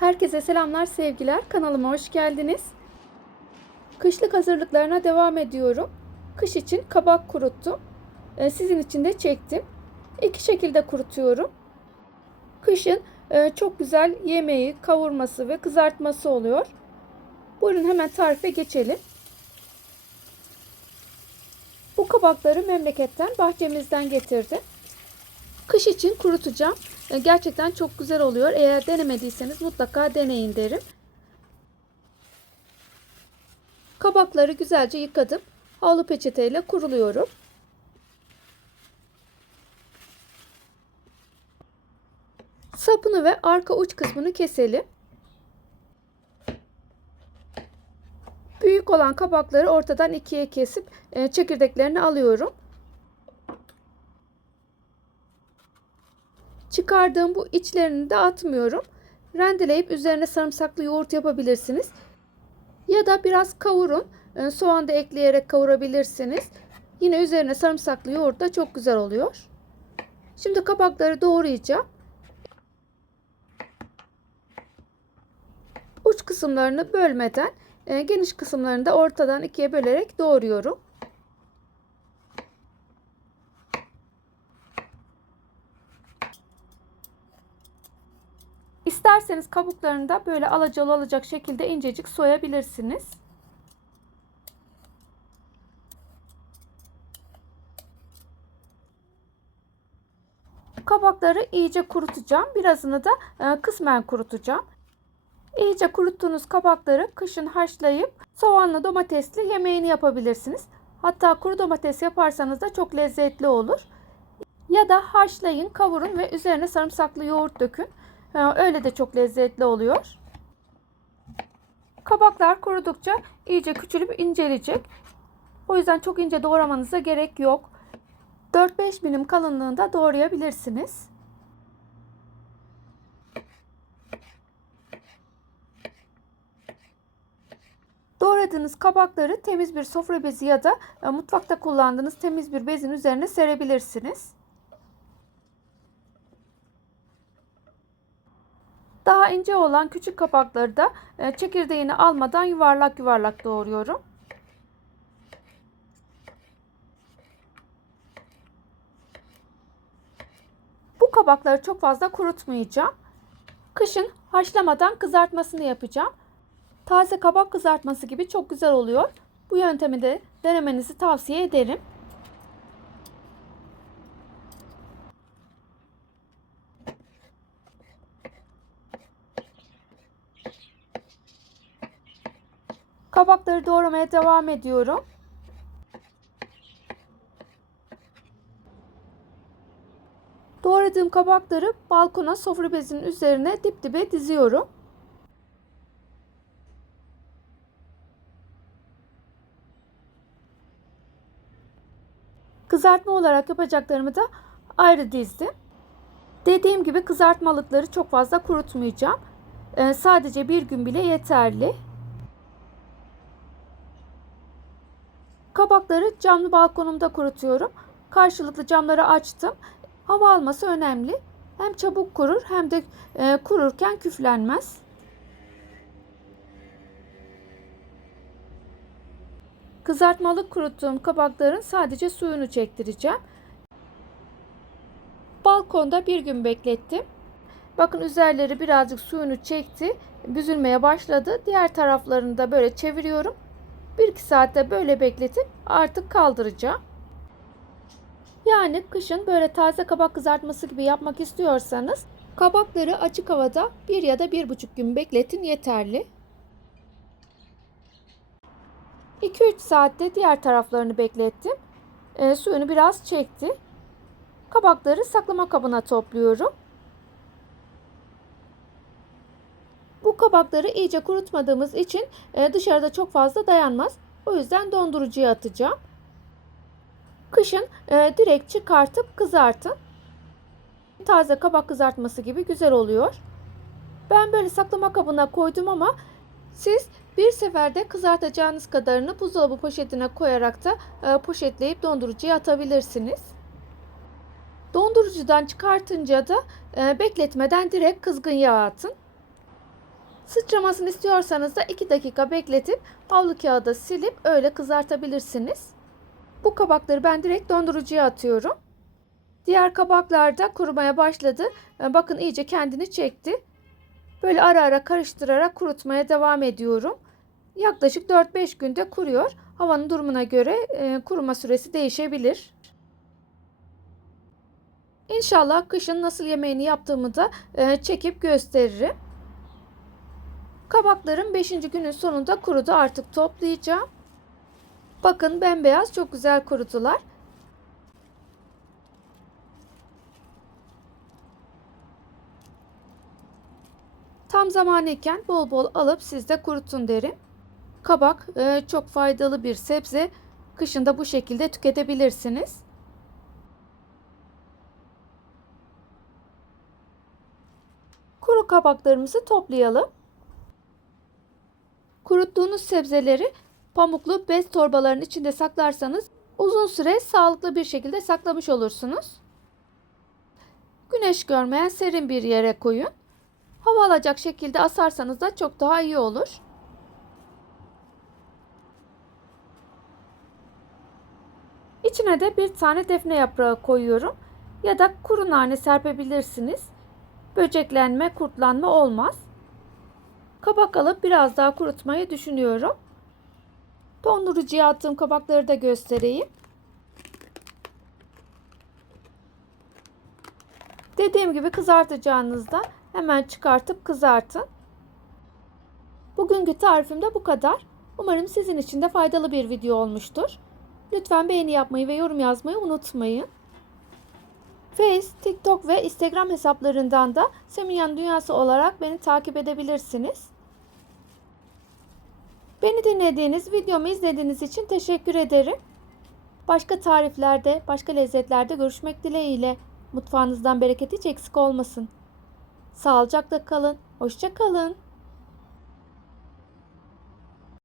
Herkese selamlar, sevgiler. Kanalıma hoş geldiniz. Kışlık hazırlıklarına devam ediyorum. Kış için kabak kuruttum. Ee, Sizin için de çektim. İki şekilde kurutuyorum. Kışın e, çok güzel yemeği, kavurması ve kızartması oluyor. Buyurun hemen tarife geçelim. Bu kabakları memleketten, bahçemizden getirdim. Kış için kurutacağım. E, Gerçekten çok güzel oluyor. Eğer denemediyseniz mutlaka deneyin derim. Kabakları güzelce yıkadım. Havlu peçeteyle kuruluyorum. Sapını ve arka uç kısmını keselim. Büyük olan kabakları ortadan ikiye kesip e, çekirdeklerini alıyorum. Çıkardığım bu içlerini de atmıyorum. Rendeleyip üzerine sarımsaklı yoğurt yapabilirsiniz. Ya da biraz kavurun. E, Soğan da ekleyerek kavurabilirsiniz. Yine üzerine sarımsaklı yoğurt da çok güzel oluyor. Şimdi kabakları doğrayacağım. Uç kısımlarını bölmeden e, geniş kısımlarını da ortadan ikiye bölerek doğruyorum. İsterseniz kabuklarını da böyle alacalı olacak şekilde incecik soyabilirsiniz. Kabakları iyice kurutacağım. Birazını da e, kısmen kurutacağım. İyice kuruttuğunuz kabakları kışın haşlayıp soğanlı domatesli yemeğini yapabilirsiniz. Hatta kuru domates yaparsanız da çok lezzetli olur. Ya da haşlayın, kavurun ve üzerine sarımsaklı yoğurt dökün. Öyle de çok lezzetli oluyor. Kabaklar kurudukça iyice küçülüp inceleyecek. O yüzden çok ince doğramanıza gerek yok. 4-5 milim kalınlığında doğrayabilirsiniz. Doğradığınız kabakları temiz bir sofra bezi ya da e, mutfakta kullandığınız temiz bir bezin üzerine serebilirsiniz. Daha ince olan küçük kabakları da e, çekirdeğini almadan yuvarlak yuvarlak doğruyorum. Bu kabakları çok fazla kurutmayacağım. Kışın haşlamadan kızartmasını yapacağım. Taze kabak kızartması gibi çok güzel oluyor. Bu yöntemi de denemenizi tavsiye ederim. Kabakları doğramaya devam ediyorum. Doğradığım kabakları balkona sofra bezinin üzerine dip dibe diziyorum. Kızartma olarak yapacaklarımı da ayrı dizdim. Dediğim gibi kızartmalıkları çok fazla kurutmayacağım. Ee, sadece bir gün bile yeterli. Kabakları camlı balkonumda kurutuyorum. Karşılıklı camları açtım. Hava alması önemli. Hem çabuk kurur hem de e, kururken küflenmez. Kızartmalık kuruttuğum kabakların sadece suyunu çektireceğim. Balkonda bir gün beklettim. Bakın üzerleri birazcık suyunu çekti. Büzülmeye başladı. Diğer taraflarını da böyle çeviriyorum. 1-2 saatte böyle bekletip artık kaldıracağım. Yani kışın böyle taze kabak kızartması gibi yapmak istiyorsanız kabakları açık havada 1 ya da 1,5 gün bekletin yeterli. 2-3 saatte diğer taraflarını beklettim. E, suyunu biraz çekti. Kabakları saklama kabına topluyorum. Bu kabakları iyice kurutmadığımız için e, dışarıda çok fazla dayanmaz. O yüzden dondurucuya atacağım. Kışın e, direkt çıkartıp kızartın. Taze kabak kızartması gibi güzel oluyor. Ben böyle saklama kabına koydum ama siz bir seferde kızartacağınız kadarını buzdolabı poşetine koyarak da e, poşetleyip dondurucuya atabilirsiniz. Dondurucudan çıkartınca da bekletmeden direkt kızgın yağ atın. Sıçramasını istiyorsanız da 2 dakika bekletip havlu kağıda silip öyle kızartabilirsiniz. Bu kabakları ben direkt dondurucuya atıyorum. Diğer kabaklar da kurumaya başladı. E, Bakın iyice kendini çekti. Böyle ara ara karıştırarak kurutmaya devam ediyorum. Yaklaşık 4-5 günde kuruyor. Havanın durumuna göre e, kuruma süresi değişebilir. İnşallah kışın nasıl yemeğini yaptığımı da e, çekip gösteririm. Kabaklarım 5. günün sonunda kurudu. Artık toplayacağım. Bakın bembeyaz çok güzel kurudular. Tam zamanı iken bol bol alıp siz de kurutun derim. Kabak e, çok faydalı bir sebze. Kışında bu şekilde tüketebilirsiniz. Kuru kabaklarımızı toplayalım. Kuruttuğunuz sebzeleri pamuklu bez torbaların içinde saklarsanız uzun süre sağlıklı bir şekilde saklamış olursunuz. Güneş görmeyen serin bir yere koyun. Hava alacak şekilde asarsanız da çok daha iyi olur. İçine de bir tane defne yaprağı koyuyorum. Ya da kuru nane serpebilirsiniz. Böceklenme, kurtlanma olmaz. Kabak alıp biraz daha kurutmayı düşünüyorum. Dondurucuya attığım kabakları da göstereyim. Dediğim gibi kızartacağınızda hemen çıkartıp kızartın. Bugünkü tarifim de bu kadar. Umarım sizin için de faydalı bir video olmuştur. Lütfen beğeni yapmayı ve yorum yazmayı unutmayın. Face, TikTok ve Instagram hesaplarından da Semiyan Dünyası olarak beni takip edebilirsiniz. Beni dinlediğiniz, videomu izlediğiniz için teşekkür ederim. Başka tariflerde, başka lezzetlerde görüşmek dileğiyle. Mutfağınızdan bereket hiç eksik olmasın. Sağlıcakla kalın. Hoşça kalın.